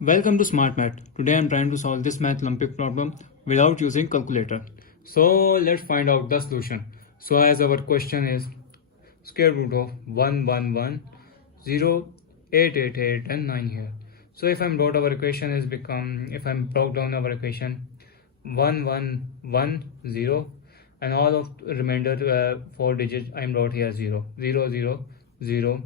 Welcome to Smart Math. Today I am trying to solve this math Olympic problem without using calculator. So let's find out the solution. So as our question is square root of 1110888 and 9 here. So if I'm wrote our equation is become, if I'm broke down our equation 1110 and all of remainder 4 digits I'm wrote here 0 0 0 0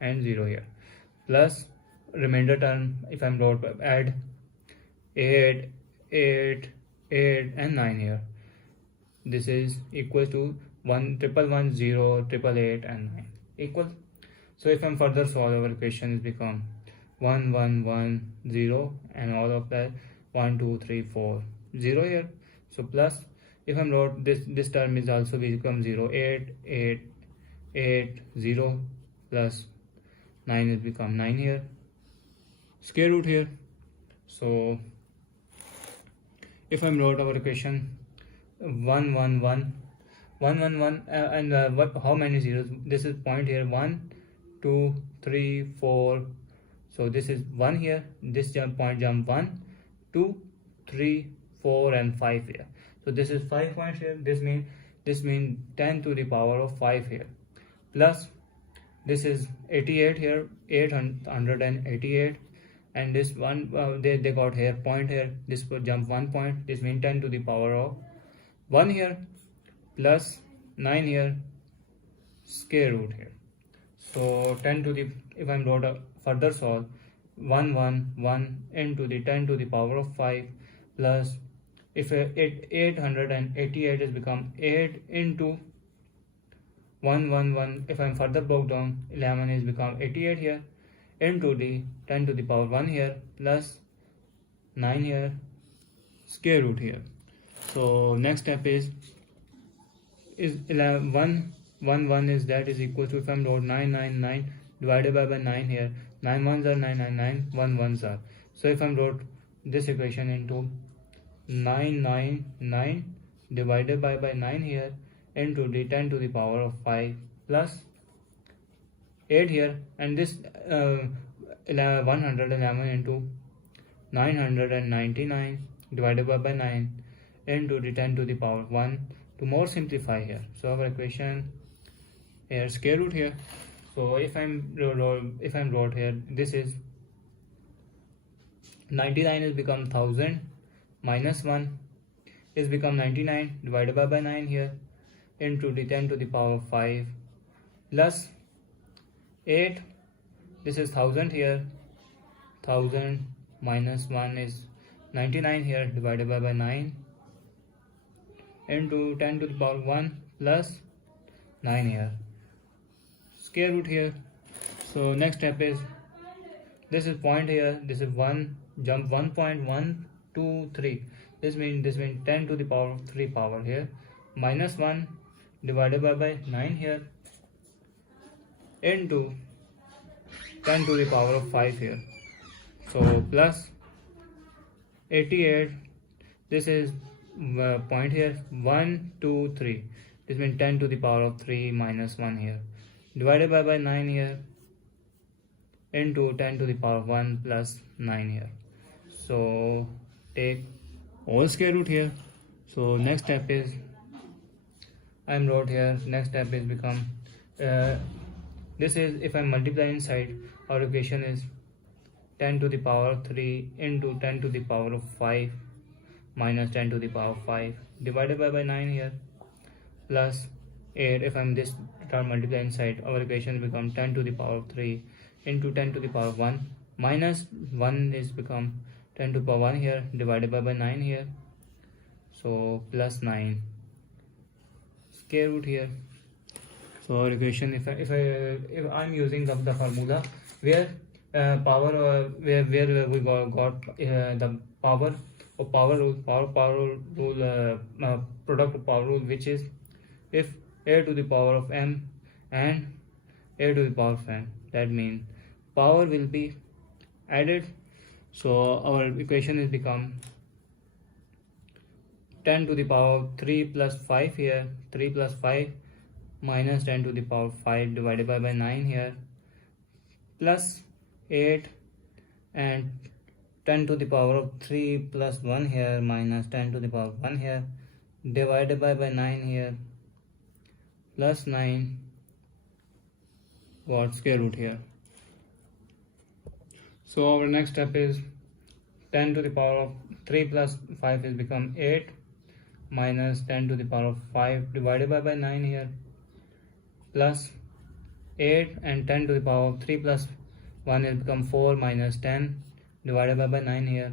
and 0 here, plus remainder term if I'm wrote add 8 8 8 and 9 here. This is equal to 1 triple 1 0 triple 8 and 9 equal. So if I'm further solve our equation is become 1110 and all of that 1 2 3 4 0 here. So plus if I'm wrote this term is also become 0 8 8 8 0 plus 9 is become 9 here, square root here. So if I'm wrote our equation 111 and how many zeros? This is point here 1 2 3 4. So this is 1 here, this point jump 1 2 3 4 and 5 here. So this is 5 points here. This means 10 to the power of 5 here, plus this is 88 here, 888, and this one they got here point here, this jump 1 point, this means 10 to the power of 1 here, plus 9 here, square root here. So 10 to the, if I'm wrote a further solve 111 into the 10 to the power of 5, plus if 888 is become 8 into 111, if I'm further broke down 11 is become 88 here into the 10 to the power 1 here, plus 9 here, square root here. So next step is 1 is that is equal to, if I'm wrote 999 divided by 9 here, 9 ones are 999, 1 ones are. So if I'm wrote this equation into 999 divided by 9 here into the 10 to the power of 5 plus 8 here, and this 111 into 999 divided by 9 into the 10 to the power 1 to more simplify here. So our equation here square root here. So if I'm wrote here, this is 99 is become 1000 minus 1 is become 99 divided by 9 here into the 10 to the power 5 plus 8, this is 1000 here, 1000 minus 1 is 99 here divided by 9 into 10 to the power 1 plus 9 here, square root here. So next step is, this is point here, this is 1 jump 1.123, this means 10 to the power of 3 power here, minus 1 divided by 9 here into 10 to the power of 5 here. So plus 88, this is point here 1 2 3, this means 10 to the power of 3 minus 1 here divided by 9 here into 10 to the power of 1 plus 9 here. So take all square root here. So next step is, I'm wrote here, next step is become this is, if I multiply inside, our equation is 10 to the power of 3 into 10 to the power of 5 minus 10 to the power of 5 divided by 9 here, plus 8, if I'm this term multiply inside, our equation become 10 to the power of 3 into 10 to the power of 1 minus 1 is become 10 to the power 1 here divided by 9 here, so plus 9, square root here. So our equation, if I'm using the formula where power where we got the power of power rule product of power rule, which is if a to the power of m and a to the power of n, that means power will be added. So our equation is become 10 to the power of 3 plus 5 here, 3 plus 5 minus 10 to the power 5 divided by 9 here, plus 8 and 10 to the power of 3 plus 1 here minus 10 to the power of 1 here divided by 9 here plus 9 what square root here. So our next step is 10 to the power of 3 plus 5 is become 8 minus 10 to the power of 5 divided by 9 here plus 8 and 10 to the power of 3 plus 1 is become 4 minus 10 divided by 9 here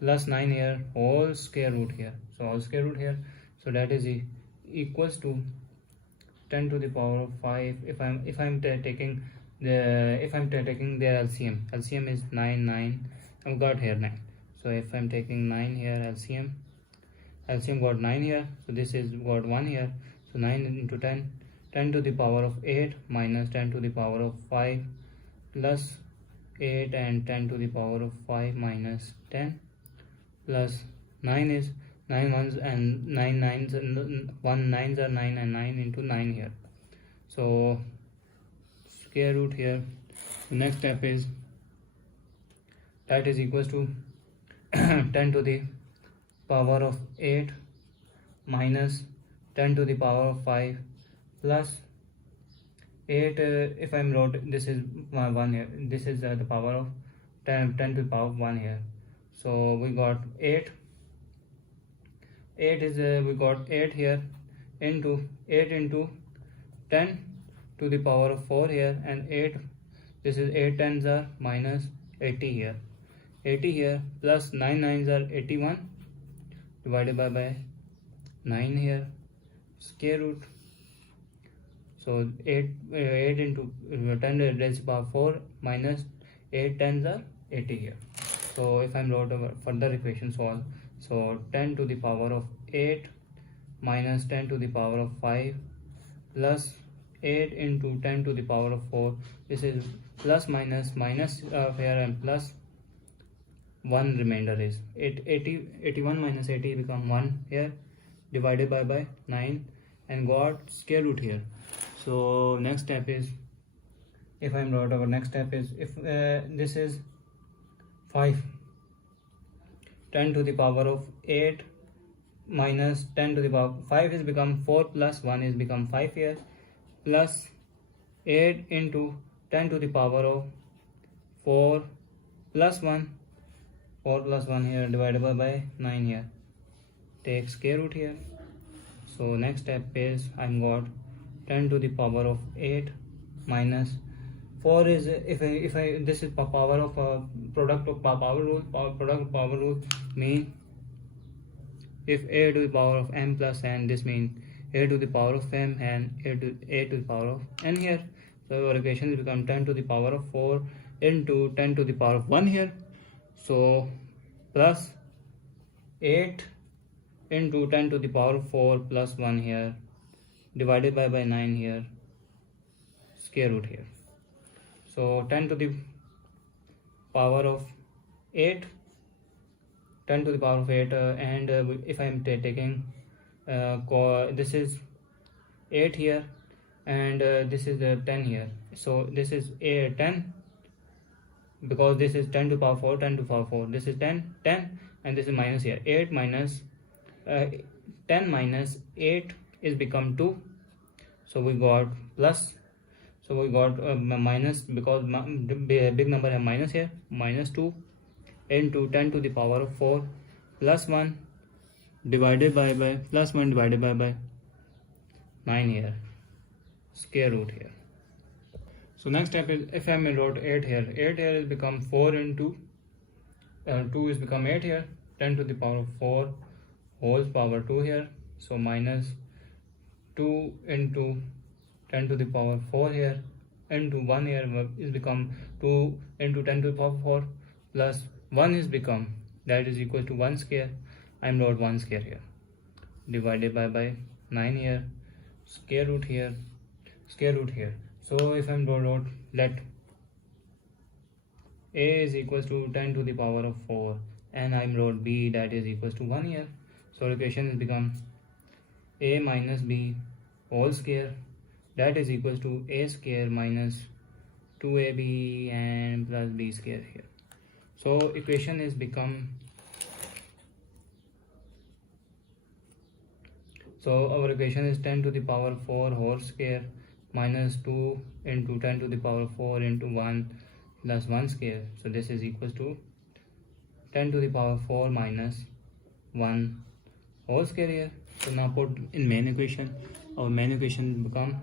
plus 9 here whole square root here. So whole square root here, so that is equals to 10 to the power of 5. If I'm taking their LCM is 9. I've got here 9. So if I'm taking 9 here, LCM got 9 here, so this is got 1 here, so 9 into 10 to the power of 8 minus 10 to the power of 5 plus 8 and 10 to the power of 5 minus 10 plus 9 is 9 ones and 9 nines and 1 nines are 9 and 9 into 9 here. So square root here. The next step is that is equals to 10 to the power of 8 minus 10 to the power of 5 plus 8 if I'm wrote this is 1 here, this is the power of 10 to the power of 1 here. So we got 8 is we got 8 here into 8 into 10 to the power of 4 here and 8, this is 8 tens are minus 80 here, 80 here plus 9 nines are 81 divided by 9 here square root. So 8 into 10 raised to the power 4 minus 8 tens are 80 here. So if I'm wrote over further equation solve, so 10 to the power of 8 minus 10 to the power of 5 plus 8 into 10 to the power of 4, this is plus minus here and plus 1 remainder is 81 minus 80 become 1 here divided by 9 and got square root here. So next step is, if I'm wrote our next step is, if this is 5, 10 to the power of 8 minus 10 to the power 5 is become 4 plus 1 is become 5 here plus 8 into 10 to the power of 4 plus 1 here divided by 9 here, take square root here. So next step is I'm got 10 to the power of 8 minus 4 is if I this is power of product of power rule mean if a to the power of m plus n, this means a to the power of m and a to the power of n here. So our equation will become 10 to the power of 4 into 10 to the power of 1 here, so plus 8 into 10 to the power of 4 plus 1 here divided by 9 here square root here. So 10 to the power of 8, 10 to the power of 8 and if I am taking this is 8 here and this is 10 here, so this is a 10 because this is 10 to the power 4, 10 to the power 4, this is 10 and this is minus here 8 minus 10 minus 8 is become 2, so we got plus, so we got minus because big number have minus here, minus 2 into 10 to the power of 4 plus 1 divided by plus 1 divided by 9 here square root here. So next step is, if I wrote 8 here, 8 here is become 4 into 2 is become 8 here, 10 to the power of 4 whole power 2 here, so minus 2 into 10 to the power 4 here into 1 here is become 2 into 10 to the power 4 plus 1 is become, that is equal to 1 square. I'm wrote 1 square here divided by 9 here square root here. So if I'm wrote let a is equals to 10 to the power of 4 and I'm wrote b that is equals to 1 here, so equation is become a minus b whole square that is equals to a square minus 2ab and plus b square here. So equation is become, so our equation is 10 to the power 4 whole square minus 2 into 10 to the power 4 into 1 plus 1 square. So this is equals to 10 to the power 4 minus 1 whole square here. So now put in main equation. Our main equation become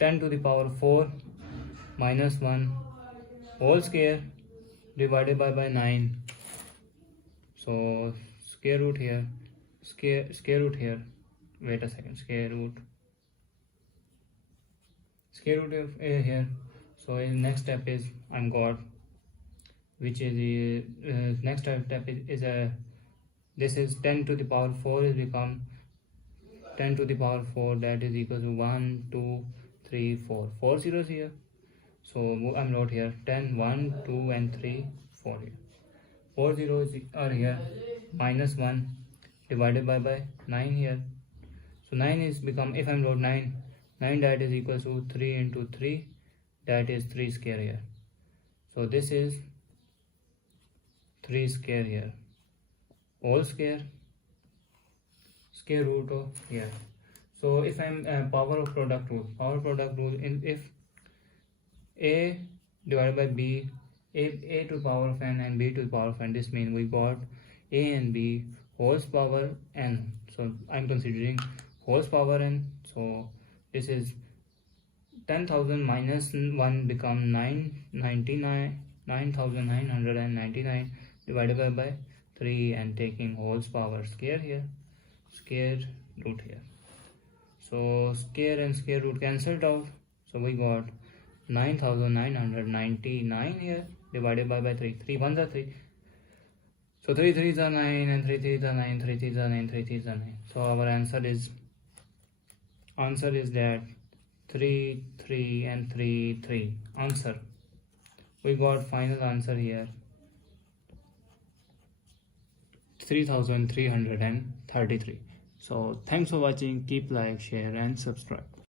10 to the power 4 minus 1 whole square divided by 9. So square root here, square root here, wait a second, square root of a here. So in next step is I'm got, which is the next step is a, this is 10 to the power 4 is become 10 to the power 4, that is equal to 1 2 3 4, 4 zeros here. So I'm wrote here 10 1 2 and 3 4 here, 4 zeros are here, minus 1 divided by 9 here. So 9 is become, if I'm wrote 9 that is equal to 3 into 3, that is 3 square here. So this is 3 square here, whole square, square root of here. So if I'm power of product rule, in if a divided by b, a to the power of n and b to the power of n, this means we got a and b whole power n. So I'm considering whole power n. So this is 10,000 minus 1 become 9,999 divided by 3 and taking whole power square here, square root here. So square and square root cancelled out. So we got 9,999 here divided by 3. 3 ones are 3. So 3 3s are 9 and 3 3s are 9, 3 3s are 9, 3 3s are 9. So our answer is that 3 3 and 3 3. Answer, we got final answer here 3,333. So thanks for watching. Keep like, share and subscribe.